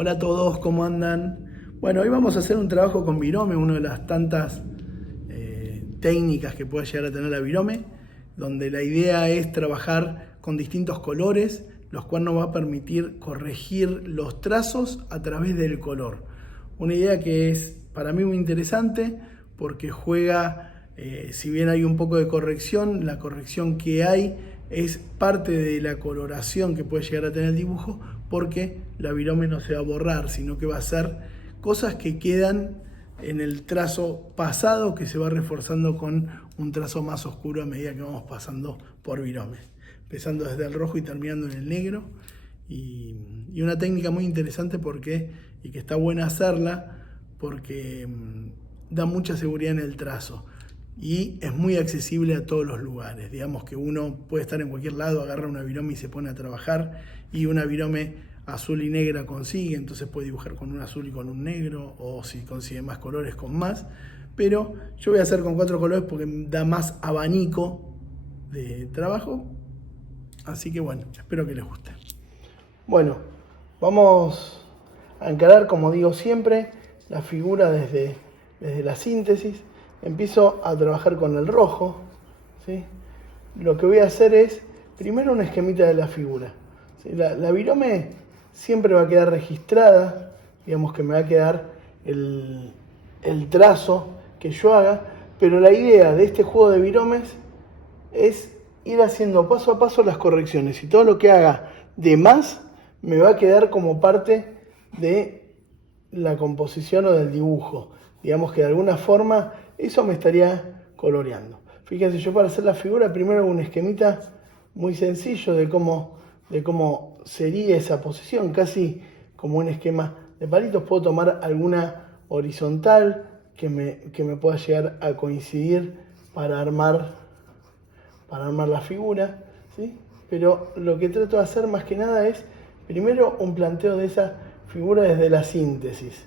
Hola a todos, ¿cómo andan? Bueno, hoy vamos a hacer un trabajo con virome, una de las tantas técnicas que puede llegar a tener la virome, donde la idea es trabajar con distintos colores, los cuales nos va a permitir corregir los trazos a través del color. Una idea que es para mí muy interesante porque juega, si bien hay un poco de corrección, la corrección que hay es parte de la coloración que puede llegar a tener el dibujo, porque la virome no se va a borrar, sino que va a ser cosas que quedan en el trazo pasado, que se va reforzando con un trazo más oscuro a medida que vamos pasando por viromes, empezando desde el rojo y terminando en el negro. Y una técnica muy interesante y que está buena hacerla porque da mucha seguridad en el trazo y es muy accesible a todos los lugares. Digamos que uno puede estar en cualquier lado, agarra una virome y se pone a trabajar, y una virome azul y negra consigue, entonces puede dibujar con un azul y con un negro, o si consigue más colores, con más. Pero yo voy a hacer con 4 colores porque da más abanico de trabajo. Así que bueno, espero que les guste. Bueno, vamos a encarar, como digo siempre, la figura desde la síntesis. Empiezo a trabajar con el rojo, ¿sí? Lo que voy a hacer es, primero, una esquemita de la figura, ¿sí? La virome siempre va a quedar registrada, digamos que me va a quedar el trazo que yo haga, pero la idea de este juego de viromes es ir haciendo paso a paso las correcciones, y todo lo que haga de más me va a quedar como parte de la composición o del dibujo. Digamos que de alguna forma eso me estaría coloreando. Fíjense, yo para hacer la figura primero hago un esquemita muy sencillo de cómo sería esa posición, casi como un esquema de palitos. Puedo tomar alguna horizontal que me pueda llegar a coincidir para armar la figura, ¿sí? Pero lo que trato de hacer más que nada es primero un planteo de esa figura desde la síntesis.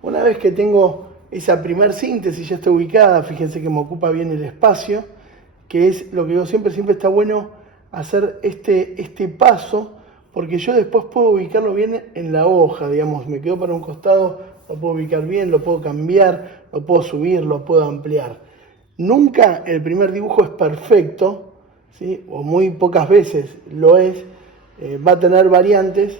Una vez que tengo esa primer síntesis ya está ubicada, fíjense que me ocupa bien el espacio, que es lo que digo siempre está bueno hacer este paso, porque yo después puedo ubicarlo bien en la hoja, digamos, me quedo para un costado, lo puedo ubicar bien, lo puedo cambiar, lo puedo subir, lo puedo ampliar. Nunca el primer dibujo es perfecto, ¿sí? O muy pocas veces lo es, va a tener variantes,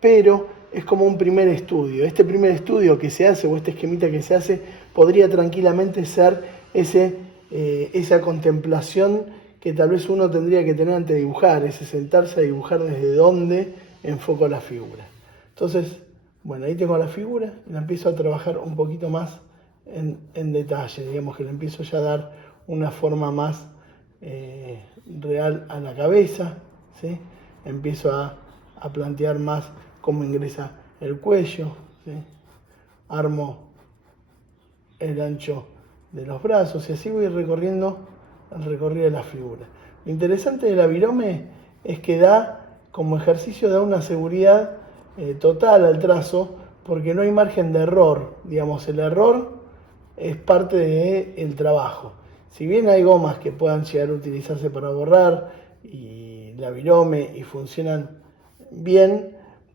pero es como un primer estudio. Este primer estudio que se hace, o este esquemita que se hace, podría tranquilamente ser esa contemplación que tal vez uno tendría que tener antes de dibujar, ese sentarse a dibujar desde dónde enfoco la figura. Entonces, bueno, ahí tengo la figura y la empiezo a trabajar un poquito más en detalle, digamos que le empiezo ya a dar una forma más real a la cabeza, ¿sí? Empiezo a plantear más cómo ingresa el cuello, ¿sí? Armo el ancho de los brazos y así voy recorriendo el recorrido de la figura. Lo interesante de la virome es que como ejercicio, da una seguridad total al trazo, porque no hay margen de error. Digamos, el error es parte del trabajo. Si bien hay gomas que puedan llegar a utilizarse para borrar y la virome y funcionan bien,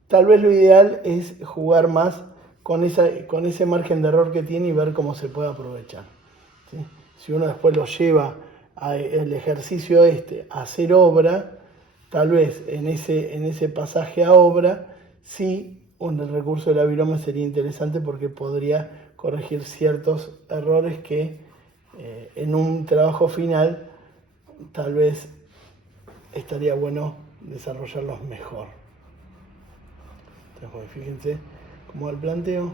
tal vez lo ideal es jugar más con ese margen de error que tiene y ver cómo se puede aprovechar, ¿sí? Si uno después lo lleva al ejercicio a hacer obra, tal vez en ese pasaje a obra, sí, el recurso de la virome sería interesante, porque podría corregir ciertos errores que en un trabajo final tal vez estaría bueno desarrollarlos mejor. Entonces, fíjense cómo el planteo.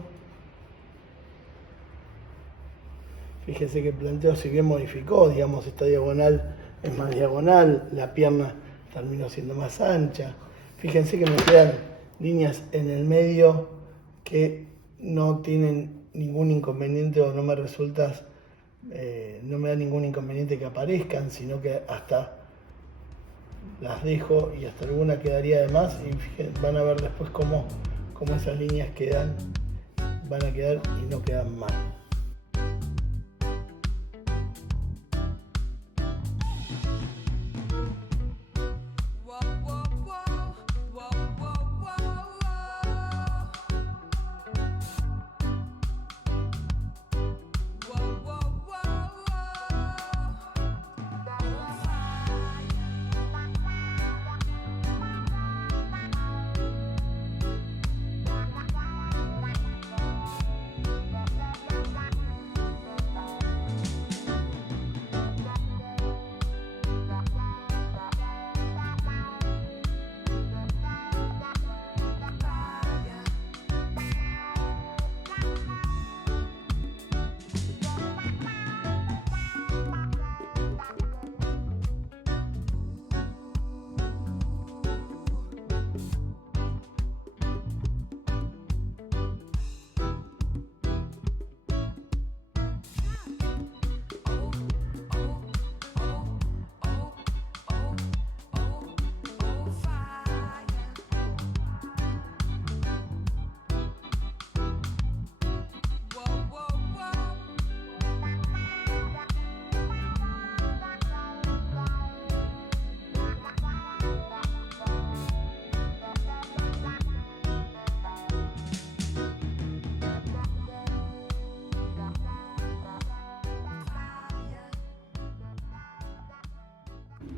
Fíjense que el planteo, si bien modificó, digamos, esta diagonal es más diagonal, la pierna terminó siendo más ancha. Fíjense que me quedan líneas en el medio que no tienen ningún inconveniente, o no me da ningún inconveniente que aparezcan, sino que hasta las dejo y hasta alguna quedaría de más, y fíjense, van a ver después cómo esas líneas van a quedar y no quedan mal.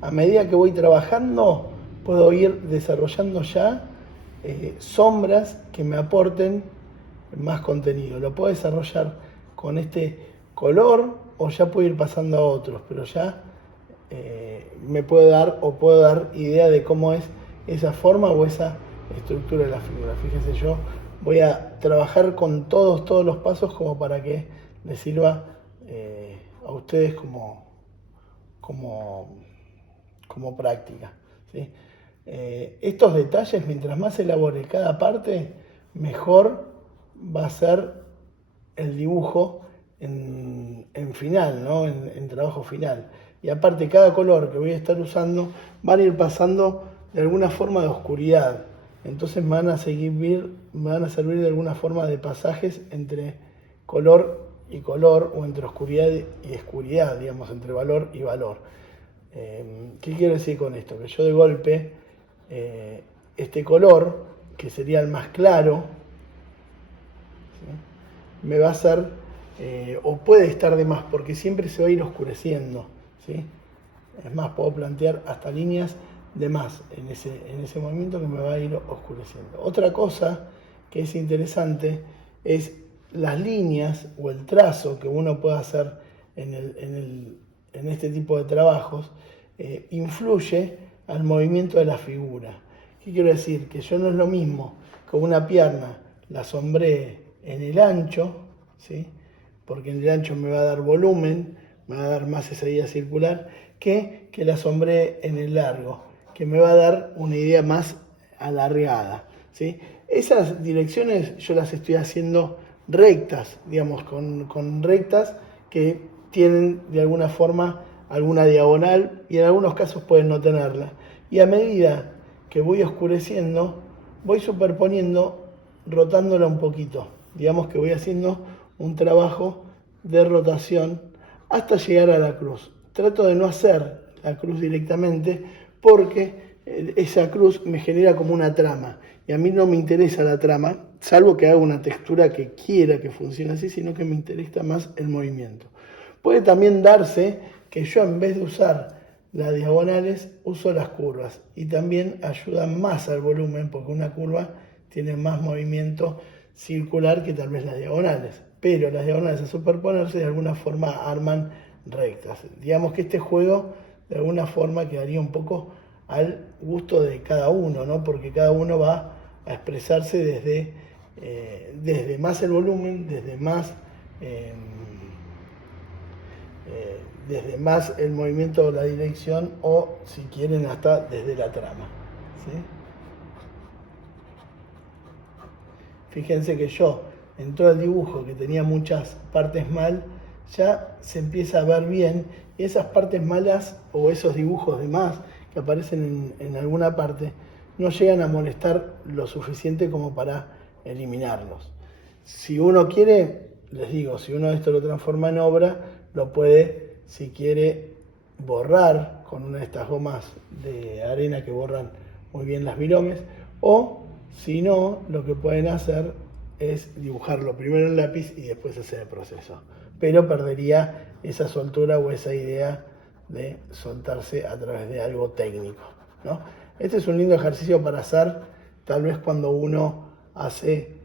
a medida que voy trabajando, puedo ir desarrollando ya sombras que me aporten más contenido. Lo puedo desarrollar con este color o ya puedo ir pasando a otros, pero ya me puedo dar idea de cómo es esa forma o esa estructura de la figura. Fíjense, yo voy a trabajar con todos los pasos como para que les sirva a ustedes como práctica, ¿sí? Estos detalles, mientras más elabore cada parte, mejor va a ser el dibujo en final, ¿no? En trabajo final. Y aparte, cada color que voy a estar usando van a ir pasando de alguna forma de oscuridad. Entonces me van a servir de alguna forma de pasajes entre color y color, o entre oscuridad y oscuridad, digamos, entre valor y valor. ¿Qué quiero decir con esto? Que yo de golpe, este color, que sería el más claro, ¿sí?, me va a hacer, o puede estar de más, porque siempre se va a ir oscureciendo, ¿sí? Es más, puedo plantear hasta líneas de más en ese movimiento que me va a ir oscureciendo. Otra cosa que es interesante es las líneas o el trazo que uno puede hacer en este tipo de trabajos, influye al movimiento de la figura. ¿Qué quiero decir? Que yo no es lo mismo que una pierna la sombré en el ancho, ¿sí?, porque en el ancho me va a dar volumen, me va a dar más esa idea circular, que la sombré en el largo, que me va a dar una idea más alargada, ¿sí? Esas direcciones yo las estoy haciendo rectas, digamos, con rectas que tienen de alguna forma alguna diagonal, y en algunos casos pueden no tenerla. Y a medida que voy oscureciendo, voy superponiendo, rotándola un poquito. Digamos que voy haciendo un trabajo de rotación hasta llegar a la cruz. Trato de no hacer la cruz directamente porque esa cruz me genera como una trama. Y a mí no me interesa la trama, salvo que haga una textura que quiera que funcione así, sino que me interesa más el movimiento. Puede también darse que yo, en vez de usar las diagonales, uso las curvas, y también ayudan más al volumen, porque una curva tiene más movimiento circular que tal vez las diagonales, pero las diagonales, al superponerse, de alguna forma arman rectas. Digamos que este juego de alguna forma quedaría un poco al gusto de cada uno, ¿no? Porque cada uno va a expresarse desde más el volumen, desde más el movimiento o la dirección, o si quieren hasta desde la trama, ¿sí? Fíjense que yo, en todo el dibujo, que tenía muchas partes mal, ya se empieza a ver bien, y esas partes malas o esos dibujos de más que aparecen en alguna parte no llegan a molestar lo suficiente como para eliminarlos. Si uno quiere, les digo, si uno esto lo transforma en obra, lo puede, si quiere, borrar con una de estas gomas de arena que borran muy bien las viromes, o si no, lo que pueden hacer es dibujarlo primero en lápiz y después hacer el proceso. Pero perdería esa soltura o esa idea de soltarse a través de algo técnico, ¿no? Este es un lindo ejercicio para hacer, tal vez cuando uno hace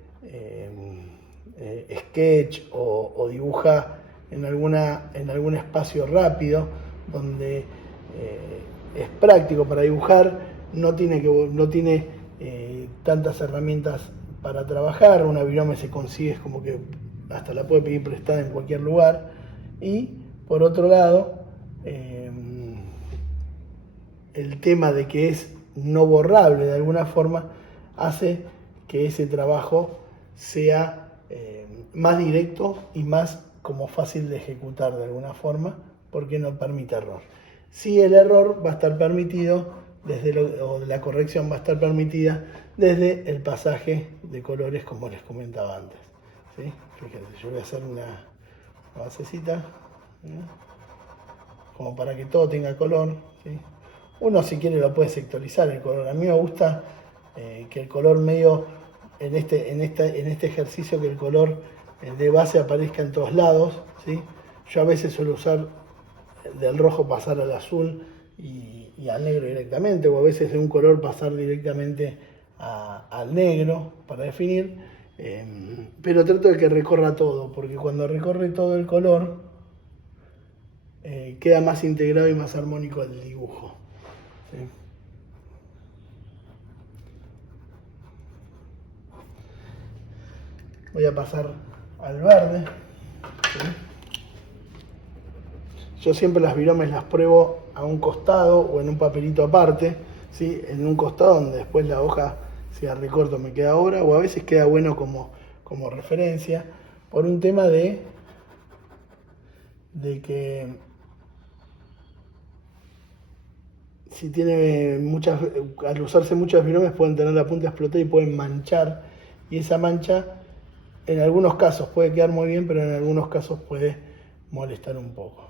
sketch o dibuja en algún espacio rápido, donde es práctico para dibujar, no tiene tantas herramientas para trabajar. Una virome se consigue, es como que hasta la puede pedir prestada en cualquier lugar. Y por otro lado, el tema de que es no borrable de alguna forma hace que ese trabajo sea más directo y más como fácil de ejecutar de alguna forma, porque no permite error. Sí, el error va a estar permitido o la corrección va a estar permitida desde el pasaje de colores, como les comentaba antes, ¿sí? Fíjense, yo voy a hacer una basecita, ¿sí?, como para que todo tenga color, ¿sí? Uno, si quiere, lo puede sectorizar el color. A mí me gusta que el color medio, en este ejercicio, que el color de base aparezca en todos lados, ¿sí? Yo a veces suelo usar del rojo pasar al azul y al negro directamente, o a veces de un color pasar directamente al negro para definir, pero trato de que recorra todo, porque cuando recorre todo el color queda más integrado y más armónico el dibujo. ¿Sí? Voy a pasar al verde. ¿Sí? Yo siempre las viromes las pruebo a un costado o en un papelito aparte, ¿sí? En un costado donde después la hoja, si la recorto, me queda ahora, o a veces queda bueno como referencia, por un tema de que si tiene al usarse muchas viromes pueden tener la punta explotada y pueden manchar, y esa mancha en algunos casos puede quedar muy bien, pero en algunos casos puede molestar un poco.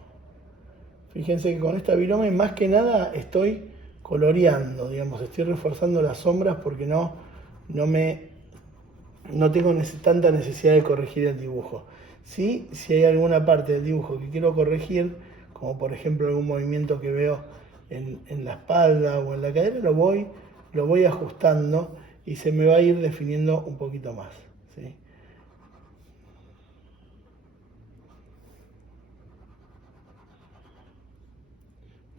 Fíjense que con esta virome más que nada estoy coloreando, digamos, estoy reforzando las sombras porque no tengo tanta necesidad de corregir el dibujo. Sí, si hay alguna parte del dibujo que quiero corregir, como por ejemplo algún movimiento que veo en la espalda o en la cadera, lo voy ajustando y se me va a ir definiendo un poquito más, ¿sí?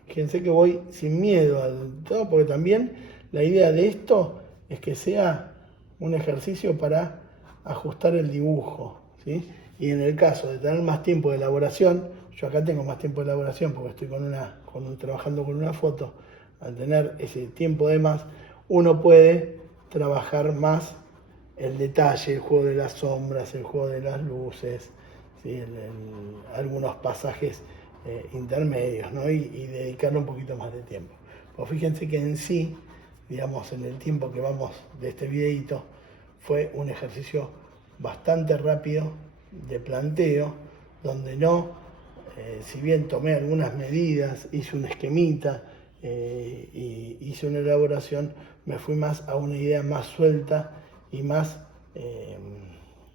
Fíjense que voy sin miedo al todo, porque también la idea de esto es que sea un ejercicio para ajustar el dibujo, ¿sí? Y en el caso de tener más tiempo de elaboración, yo acá tengo más tiempo de elaboración porque estoy trabajando con una foto, al tener ese tiempo de más, uno puede trabajar más el detalle, el juego de las sombras, el juego de las luces, ¿sí? Algunos pasajes intermedios, ¿no? y dedicarle un poquito más de tiempo. Pues fíjense que en sí, digamos, en el tiempo que vamos de este videito, fue un ejercicio bastante rápido de planteo, donde si bien tomé algunas medidas, hice un esquemita, y hice una elaboración, me fui más a una idea más suelta y más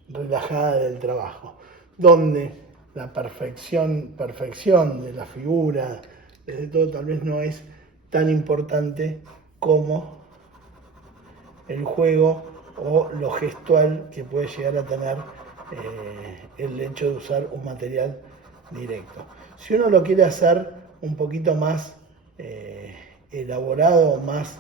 relajada del trabajo, donde la perfección de la figura, desde todo, tal vez no es tan importante como el juego o lo gestual que puede llegar a tener el hecho de usar un material directo. Si uno lo quiere hacer un poquito más elaborado, más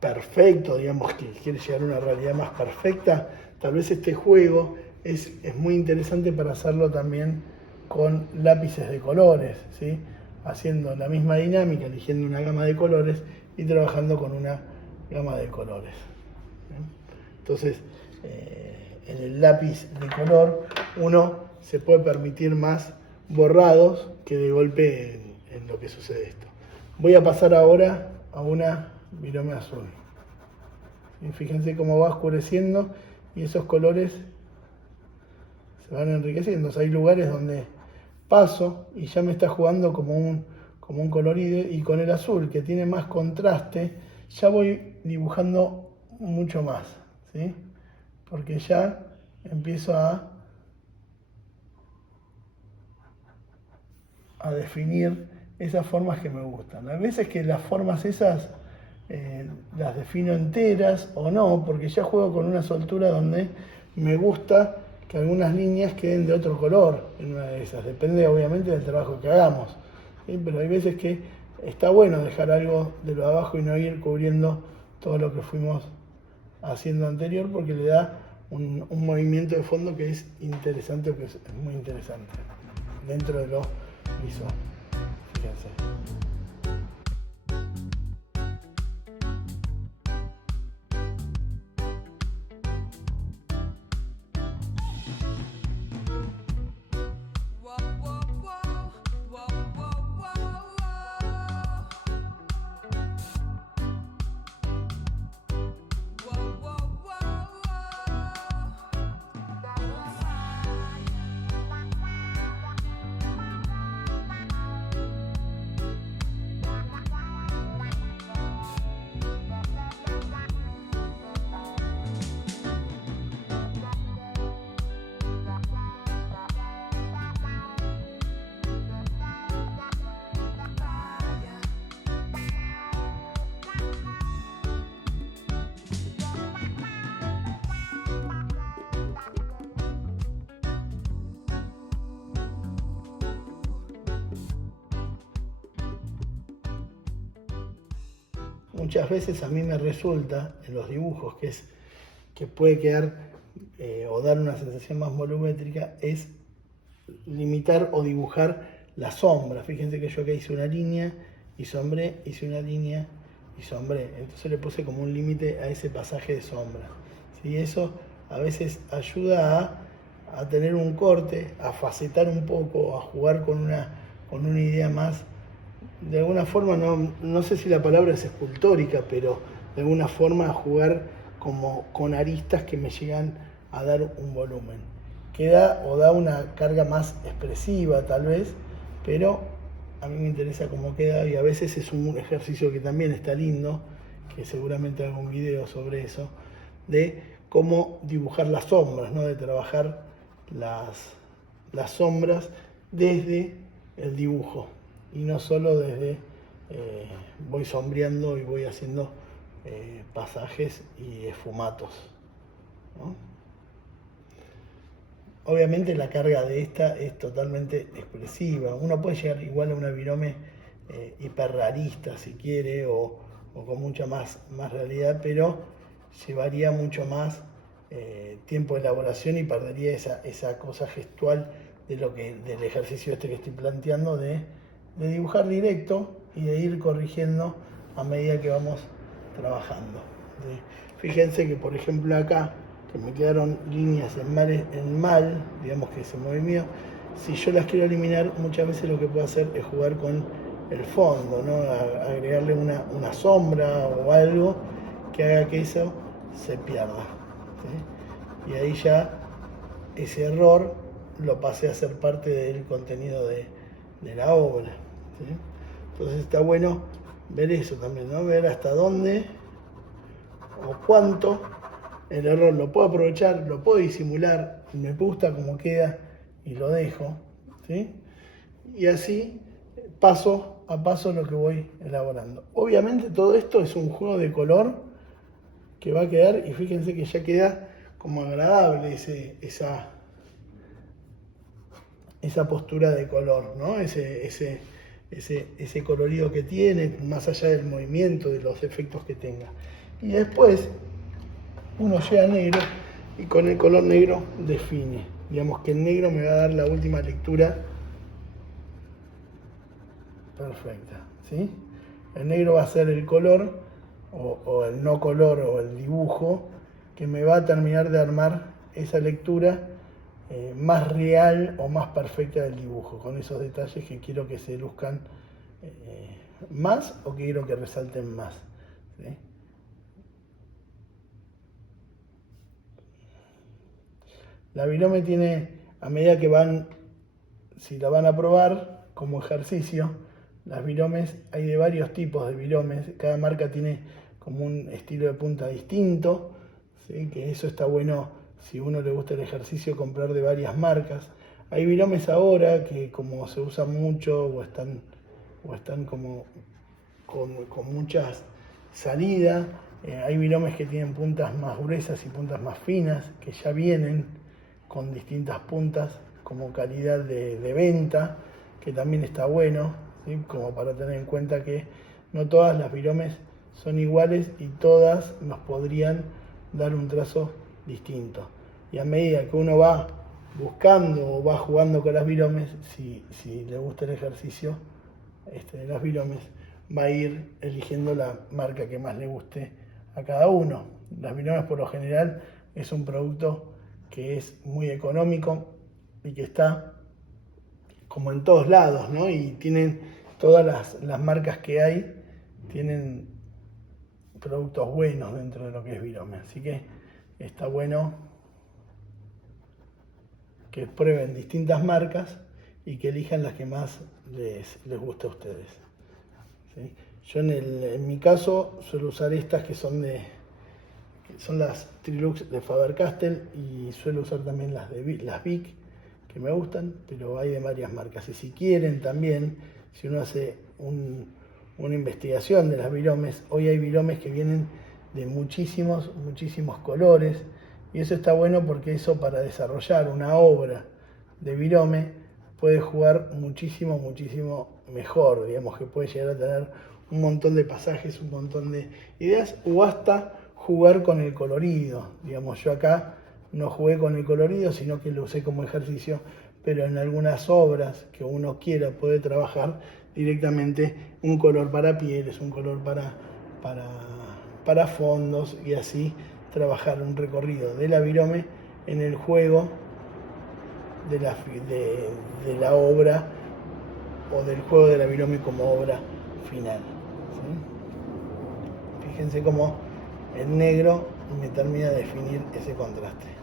perfecto, digamos, que quiere llegar a una realidad más perfecta, tal vez este juego es muy interesante para hacerlo también con lápices de colores, ¿sí? Haciendo la misma dinámica, eligiendo una gama de colores y trabajando con una gama de colores. Entonces, en el lápiz de color uno se puede permitir más borrados que de golpe en lo que sucede esto. Voy a pasar ahora a una virome azul. Y fíjense cómo va oscureciendo y esos colores se van enriqueciendo. O sea, hay lugares donde paso y ya me está jugando como un colorido, y con el azul, que tiene más contraste, ya voy dibujando mucho más, ¿sí? Porque ya empiezo a definir esas formas que me gustan. A veces que las formas esas las defino enteras o no, porque ya juego con una soltura donde me gusta que algunas líneas queden de otro color en una de esas. Depende obviamente del trabajo que hagamos, ¿sí? Pero hay veces que está bueno dejar algo de lo de abajo y no ir cubriendo todo lo que fuimos haciendo anterior, porque le da un movimiento de fondo que es interesante, que es muy interesante dentro de lo visual. Fíjense. muchas veces a mí me resulta en los dibujos que puede quedar o dar una sensación más volumétrica, es limitar o dibujar la sombra. Fíjense que yo acá hice una línea y sombré, hice una línea y sombré. Entonces le puse como un límite a ese pasaje de sombra. ¿Sí? Eso a veces ayuda a tener un corte, a facetar un poco, a jugar con una idea más, de alguna forma, no sé si la palabra es escultórica, pero de alguna forma a jugar como con aristas que me llegan a dar un volumen. Queda o da una carga más expresiva tal vez, pero a mí me interesa cómo queda y a veces es un ejercicio que también está lindo, que seguramente hago un video sobre eso, de cómo dibujar las sombras, ¿no? De trabajar las sombras desde el dibujo y no solo desde voy sombreando y voy haciendo pasajes y esfumatos, ¿no? Obviamente la carga de esta es totalmente expresiva. Uno puede llegar igual a una virome hiperrealista si quiere o con mucha más realidad, pero llevaría mucho más tiempo de elaboración y perdería esa cosa gestual del ejercicio este que estoy planteando de dibujar directo y de ir corrigiendo a medida que vamos trabajando. ¿Sí? Fíjense que por ejemplo acá que me quedaron líneas en mal, digamos que se movió, si yo las quiero eliminar, muchas veces lo que puedo hacer es jugar con el fondo, ¿no? Agregarle una sombra o algo que haga que eso se pierda. ¿Sí? Y ahí ya ese error lo pasé a ser parte del contenido de la obra. ¿Sí? Entonces está bueno ver eso también, ¿no? Ver hasta dónde o cuánto el error lo puedo aprovechar, lo puedo disimular, me gusta cómo queda y lo dejo, ¿sí? Y así, paso a paso, lo que voy elaborando. Obviamente todo esto es un juego de color que va a quedar, y fíjense que ya queda como agradable esa postura de color, ¿no? Ese colorido que tiene, más allá del movimiento, de los efectos que tenga. Y después uno llega a negro y con el color negro define. Digamos que el negro me va a dar la última lectura perfecta, ¿sí? El negro va a ser el color o el no color o el dibujo que me va a terminar de armar esa lectura más real o más perfecta del dibujo, con esos detalles que quiero que se luzcan más o que quiero que resalten más, ¿sí? La virome tiene, a medida que si la van a probar como ejercicio, las viromes, hay de varios tipos de viromes, cada marca tiene como un estilo de punta distinto, ¿sí? Que eso está bueno si a uno le gusta el ejercicio comprar de varias marcas. Hay viromes ahora que como se usan mucho o están como con muchas salidas, hay viromes que tienen puntas más gruesas y puntas más finas, que ya vienen con distintas puntas como calidad de venta, que también está bueno, ¿sí? Como para tener en cuenta que no todas las viromes son iguales y todas nos podrían dar un trazo distinto. Y a medida que uno va buscando o va jugando con las viromes, si le gusta el ejercicio de las viromes, va a ir eligiendo la marca que más le guste a cada uno. Las viromes por lo general es un producto que es muy económico y que está como en todos lados, ¿no? Y tienen todas las marcas que hay, tienen productos buenos dentro de lo que es virome. Así que está bueno que prueben distintas marcas y que elijan las que más les guste a ustedes, ¿sí? Yo en mi caso suelo usar estas que son las Trilux de Faber-Castell y suelo usar también las Bic que me gustan, pero hay de varias marcas. Y si quieren también, si uno hace una investigación de las viromes, hoy hay viromes que vienen de muchísimos colores y eso está bueno porque eso para desarrollar una obra de virome puede jugar muchísimo mejor, digamos que puede llegar a tener un montón de pasajes, un montón de ideas, o hasta jugar con el colorido. Digamos, yo acá no jugué con el colorido, sino que lo usé como ejercicio, pero en algunas obras que uno quiera poder trabajar directamente un color para pieles, un color para fondos, y así trabajar un recorrido de la virome en el juego de la obra, o del juego de la virome como obra final. ¿Sí? Fíjense cómo el negro me termina de definir ese contraste.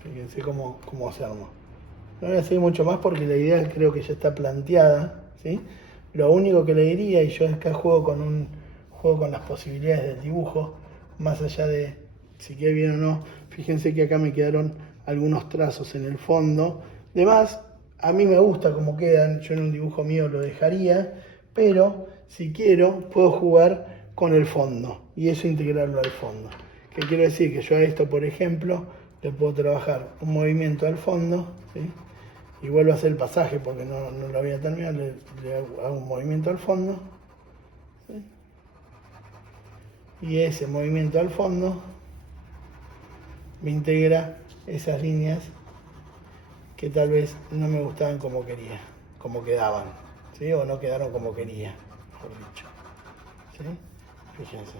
Fíjense cómo se armó. No voy a seguir mucho más porque la idea creo que ya está planteada, ¿sí? Lo único que le diría, y yo acá juego con las posibilidades del dibujo, más allá de si queda bien o no, fíjense que acá me quedaron algunos trazos en el fondo. Además, a mí me gusta cómo quedan, yo en un dibujo mío lo dejaría, pero si quiero puedo jugar con el fondo y eso integrarlo al fondo. ¿Qué quiero decir? Que yo a esto, por ejemplo, le puedo trabajar un movimiento al fondo, ¿sí? Y vuelvo a hacer el pasaje porque no lo voy a terminar, le hago un movimiento al fondo, ¿sí? Y ese movimiento al fondo me integra esas líneas que tal vez no me gustaban como quería, como quedaban, ¿sí? O no quedaron como quería, mejor dicho, ¿sí? Fíjense,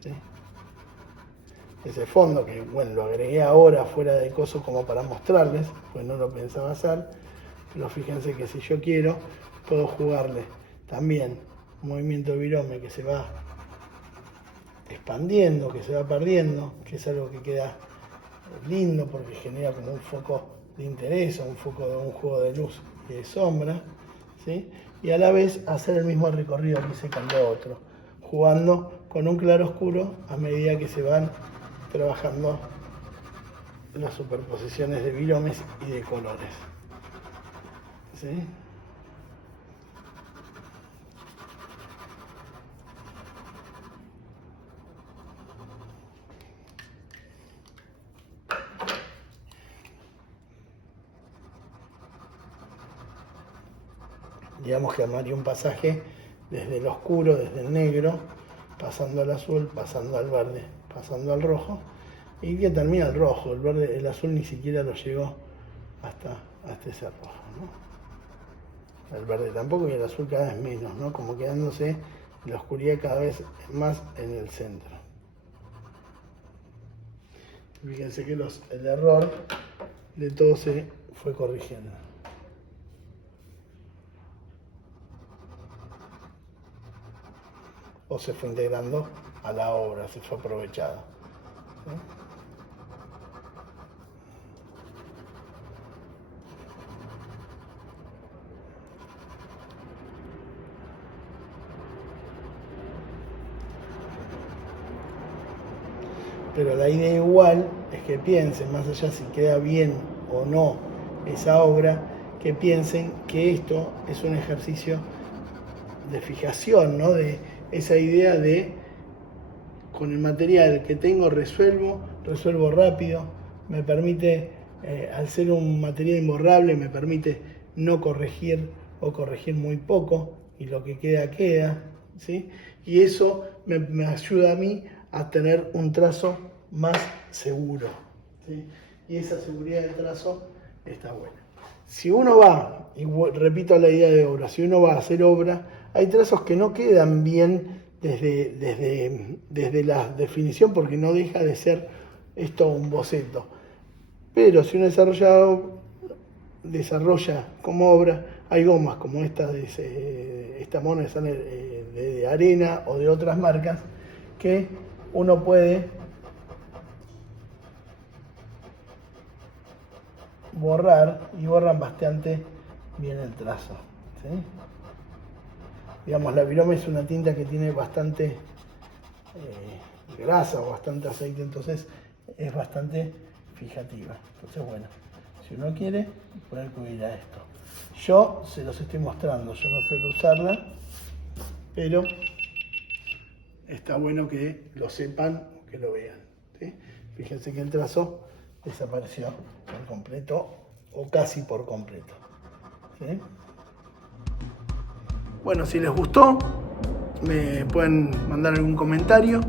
¿sí? Ese fondo que, bueno, lo agregué ahora fuera de coso como para mostrarles, pues no lo pensaba hacer, pero fíjense que si yo quiero, puedo jugarle también un movimiento de virome que se va expandiendo, que se va perdiendo, que es algo que queda lindo porque genera como un foco de interés o un foco de un juego de luz y de sombra, ¿sí? Y a la vez hacer el mismo recorrido que hice con lo otro, jugando con un claro oscuro a medida que se van trabajando las superposiciones de viromes y de colores, ¿sí? Digamos que armaría un pasaje desde el oscuro, desde el negro, pasando al azul, pasando al verde, pasando al rojo, y que termina el rojo. El verde, el azul ni siquiera lo llegó hasta ese rojo, ¿no? El verde tampoco y el azul cada vez menos, ¿no? Como quedándose la oscuridad cada vez más en el centro. Fíjense que el error de todo se fue corrigiendo. O se fue integrando a la obra, se fue aprovechado, ¿sí? Pero la idea igual es que piensen, más allá si queda bien o no esa obra, que piensen que esto es un ejercicio de fijación, ¿no? De esa idea de con el material que tengo resuelvo rápido, me permite, al ser un material imborrable, me permite no corregir o corregir muy poco y lo que queda, ¿sí? Y eso me ayuda a mí a tener un trazo más seguro, ¿sí? Y esa seguridad del trazo está buena. Si uno va, y repito la idea de obra, si uno va a hacer obra, hay trazos que no quedan bien desde la definición porque no deja de ser esto un boceto. Pero si uno desarrolla como obra, hay gomas como esta mona que sale de Arena o de otras marcas que uno puede borrar y borran bastante bien el trazo, ¿sí? Digamos, la virome es una tinta que tiene bastante grasa o bastante aceite, entonces es bastante fijativa. Entonces, bueno, si uno quiere, puede acudir a esto. Yo se los estoy mostrando, yo no suelo usarla, pero está bueno que lo sepan, que lo vean, ¿sí? Fíjense que el trazo desapareció por completo o casi por completo, ¿sí? Bueno, si les gustó, me pueden mandar algún comentario,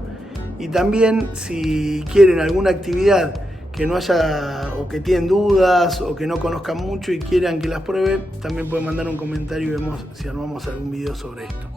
y también si quieren alguna actividad que no haya, o que tienen dudas o que no conozcan mucho y quieran que las pruebe, también pueden mandar un comentario y vemos si armamos algún video sobre esto.